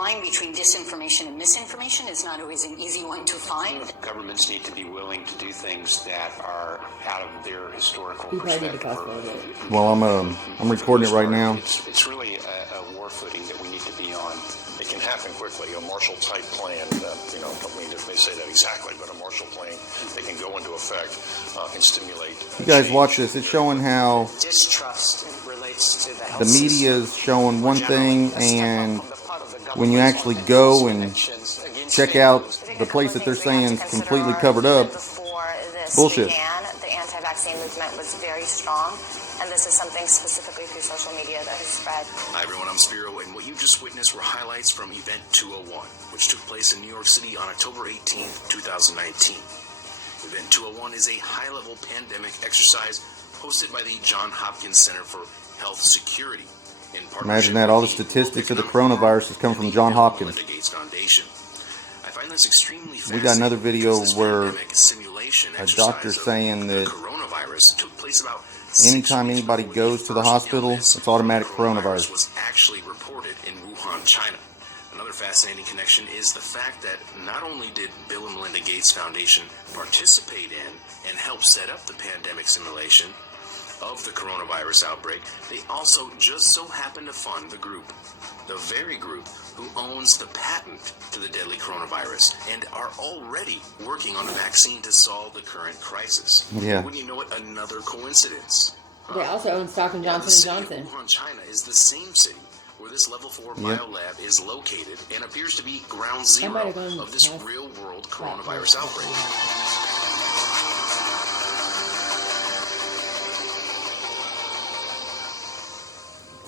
line between disinformation and misinformation is not always an easy one to find. Governments need to be willing to do things that are out of their historical perspective. Well, I'm recording it right now. It's really a war footing that we need to be on. It can happen quickly. A Marshall-type plan, don't mean to say that exactly, but a Marshall plan that can go into effect and stimulate. You guys watch this. It's showing how distrust relates to the media is showing one thing, and when you actually go and check out the place that they're saying is completely covered up, bullshit. The anti-vaccine movement was very strong, and this is something specifically through social media that has spread. Hi everyone, I'm Spiro, and what you just witnessed were highlights from Event 201, which took place in New York City on October 18th, 2019. Event 201 is a high-level pandemic exercise hosted by the Johns Hopkins Center for Health Security. Imagine that, all the statistics of the coronavirus has come from Johns Hopkins. I find this extremely fascinating. We got another video where a doctor exercise saying that coronavirus took place about anytime anybody goes to the hospital, it's automatic coronavirus. Was actually reported in Wuhan, China. Another fascinating connection is the fact that not only did Bill and Melinda Gates Foundation participate in and help set up the pandemic simulation of the coronavirus outbreak, they also just so happen to fund the group, the very group who owns the patent to the deadly coronavirus and are already working on a vaccine to solve the current crisis. Yeah. Wouldn't you know it, another coincidence? They also own Stock & Johnson & Johnson. Wuhan, China is the same city where this level 4 biolab is located and appears to be ground zero of this real-world coronavirus outbreak.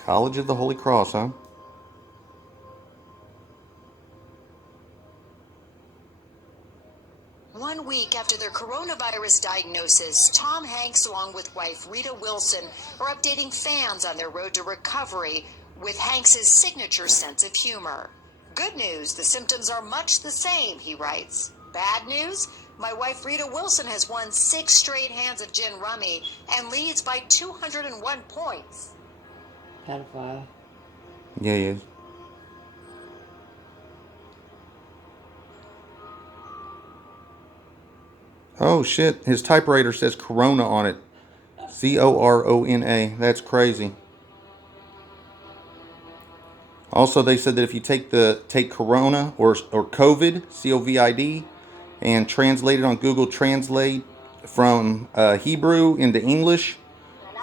College of the Holy Cross, huh? One week after their coronavirus diagnosis, Tom Hanks, along with wife Rita Wilson, are updating fans on their road to recovery with Hanks's signature sense of humor. Good news, the symptoms are much the same, he writes. Bad news, my wife Rita Wilson has won 6 straight hands of gin rummy and leads by 201 points. Pedophile. Yeah, he is. Oh shit, his typewriter says Corona on it. C-O-R-O-N-A. That's crazy. Also, they said that if you take Corona or COVID, C-O-V-I-D, and translate it on Google Translate from Hebrew into English,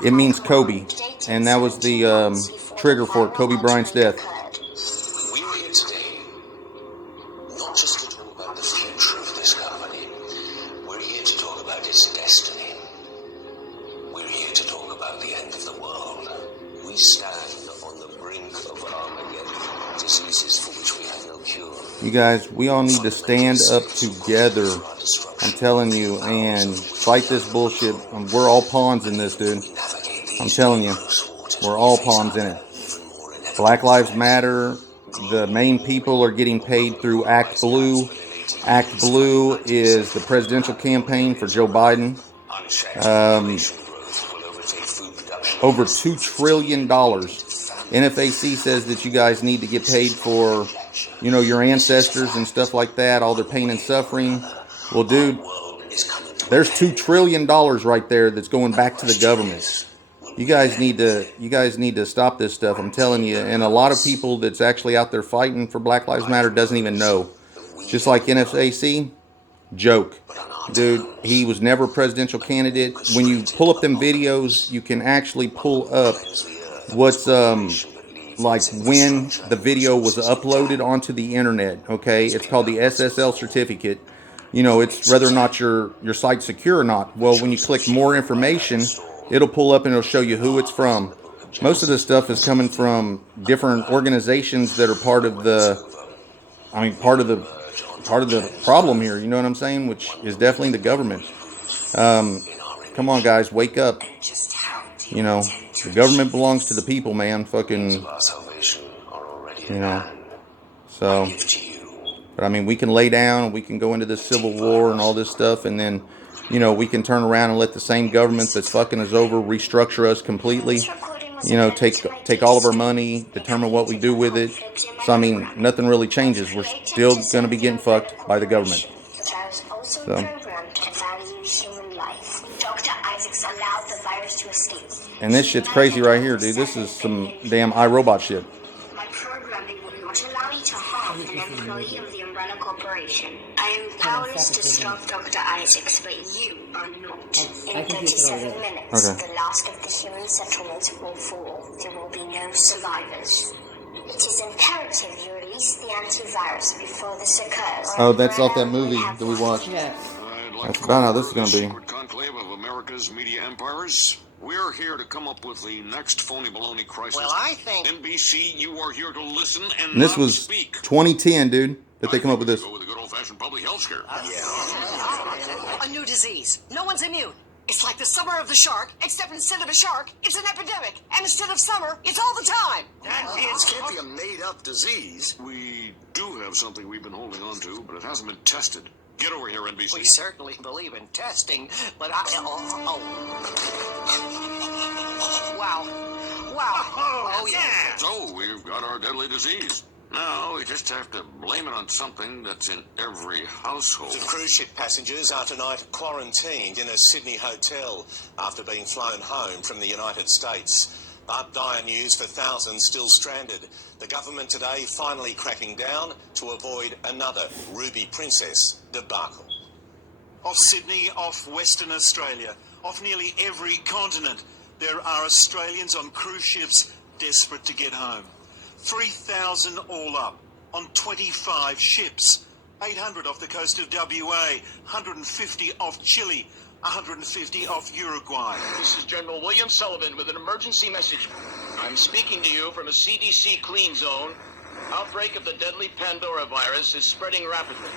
it means Kobe. And that was the trigger for Kobe Bryant's death. We're here today not just to talk about the future of this company. We're here to talk about its destiny. We're here to talk about the end of the world. We stand on the brink of Armageddon, diseases for which we have no cure. You guys, we all need to stand up together, I'm telling you, and fight this bullshit. We're all pawns in this, dude. I'm telling you, we're all pawns in it. Black Lives Matter, the main people are getting paid through Act Blue. Act Blue is the presidential campaign for Joe Biden. Over $2 trillion. NFAC says that you guys need to get paid for, your ancestors and stuff like that, all their pain and suffering. Well, dude, there's $2 trillion right there that's going back to the government. You guys need to stop this stuff, I'm telling you. And a lot of people that's actually out there fighting for Black Lives Matter doesn't even know. Just like NFAC, joke. Dude, he was never a presidential candidate. When you pull up them videos, you can actually pull up what's like when the video was uploaded onto the internet, okay? It's called the SSL certificate. It's whether or not your site's secure or not. Well, when you click more information, it'll pull up and it'll show you who it's from. Most of this stuff is coming from different organizations that are part of the problem here, you know what I'm saying? Which is definitely the government. Come on, guys, wake up. The government belongs to the people, man. Fucking, So, but we can lay down, we can go into this civil war and all this stuff, and then, we can turn around and let the same government that's fucking us over restructure us completely. you know, take all of our money, determine what we do with it. So I mean, nothing really changes. We're still going to be getting fucked by the government. So. And this shit's crazy right here, dude. This is some damn iRobot shit. My programming will not allow me to harm an employee of the umbrella corporation. I am powerless to stop Dr. Isaacs, but you are not. In 37 minutes, the last of the human settlements will fall. There will be no survivors. It is imperative you release the antivirus before this occurs. Oh, that's off that movie that we watched. Yeah. That's about how this is going to be. Secret conclave of America's media empires. We're here to come up with the next phony baloney crisis. Well, I think NBC, you are here to listen and And this not was speak. 2010, dude, that they come up with this. Go with a good old-fashioned public health scare. A new disease. No one's immune. It's like the summer of the shark, except instead of a shark, it's an epidemic. And instead of summer, it's all the time. It can't be a made-up disease. We do have something we've been holding on to, but it hasn't been tested. Get over here, NBC. we certainly believe in testing, but wow. Oh, yeah. So, we've got our deadly disease. Now, we just have to blame it on something that's in every household. The cruise ship passengers are tonight quarantined in a Sydney hotel after being flown home from the United States. But dire news for thousands still stranded. The government today finally cracking down to avoid another Ruby Princess debacle. Off Sydney, off Western Australia, off nearly every continent, there are Australians on cruise ships desperate to get home. 3,000 all up on 25 ships. 800 off the coast of WA, 150 off Chile, 150 off Uruguay. This is General William Sullivan with an emergency message. I'm speaking to you from a CDC clean zone. Outbreak of the deadly Pandora virus is spreading rapidly.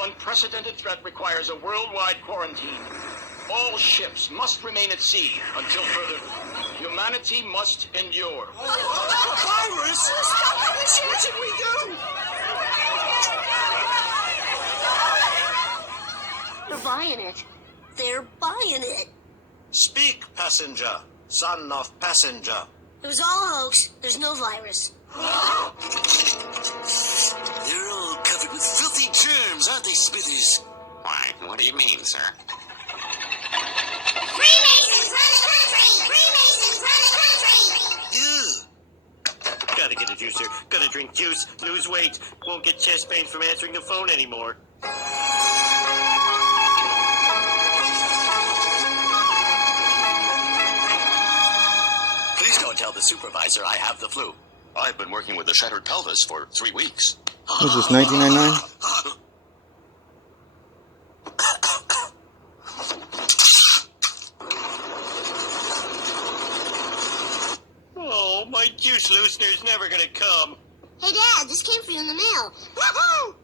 Unprecedented threat requires a worldwide quarantine. All ships must remain at sea until further. Humanity must endure. Virus? What should we do? They're buying it. They're buying it. Speak, passenger, son of passenger. It was all a hoax. There's no virus. They're all covered with filthy germs, aren't they, Smithers? Why, what do you mean, sir? Freemasons run the country! Freemasons run the country! Gotta get a juicer. Gotta drink juice. Lose weight. Won't get chest pain from answering the phone anymore. Please don't tell the supervisor I have the flu. I've been working with a shattered pelvis for 3 weeks. Was this 1999? Oh, my juice loosener's never gonna come. Hey, Dad, this came for you in the mail. Woohoo!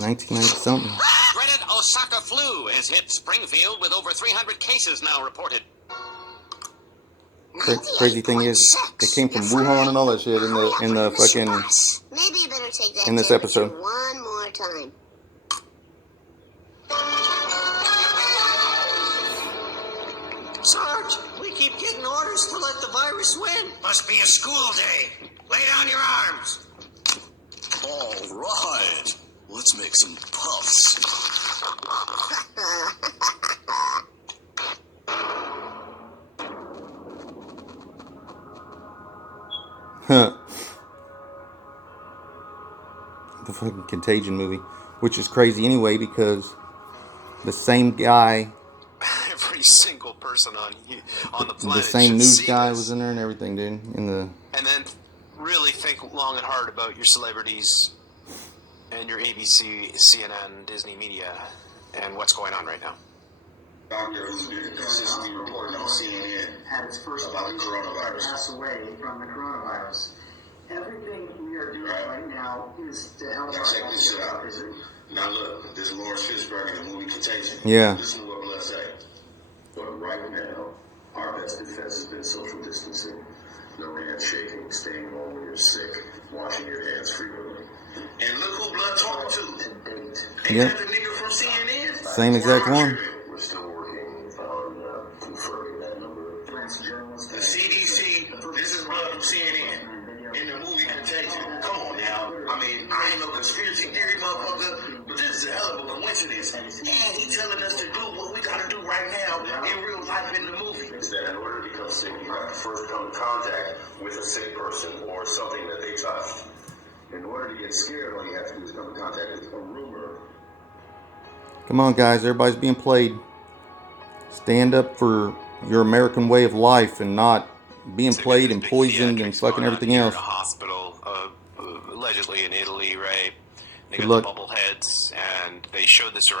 1990 something. Dreaded Osaka flu has hit Springfield with over 300 cases now reported. Crazy thing is, it came from Wuhan and all that shit in the fucking Maybe you better take that in this temperature episode. one more time. Sarge, we keep getting orders to let the virus win. Must be a school day. Lay down your arms. All right. Let's make some puffs. Huh. The fucking Contagion movie, which is crazy anyway because the same guy, Every single person on the planet. the same should news see guy this. was in there and everything, dude. In the And then really think long and hard about your celebrities and your ABC, CNN, Disney media, and what's going on right now. Doctor who's been consistently reporting on CNN had its first about the coronavirus. Pass away from the coronavirus. Everything we are doing right now is to help Now our check this shit out. healthcare. Now look, this is Lawrence Fishburne in the movie Contagion. Yeah. Listen to what Blood say. But right now, our best defense has been social distancing. No handshaking, staying home when you're sick, washing your hands frequently. And look who Blood talking to. Ain't Yep. that the nigga from CNN? Same exact one. We're still working on confirming that number. Freelance journalists. The CDC crazy. Come on now. I mean, I ain't no conspiracy theory motherfucker, but this is a hell of a coincidence. And he telling us to do what we gotta do right now in real life in the movie. Is that in order to become sick, you have to first come in contact with a sick person or something that they touched. In order to get scared, all you have to do is come in contact with a rumor. Come on, guys. Everybody's being played. Stand up for your American way of life and not being played and poisoned and fucking everything else. In a hospital, allegedly in Italy, right? They Good got luck. the bubble heads, and they showed this around.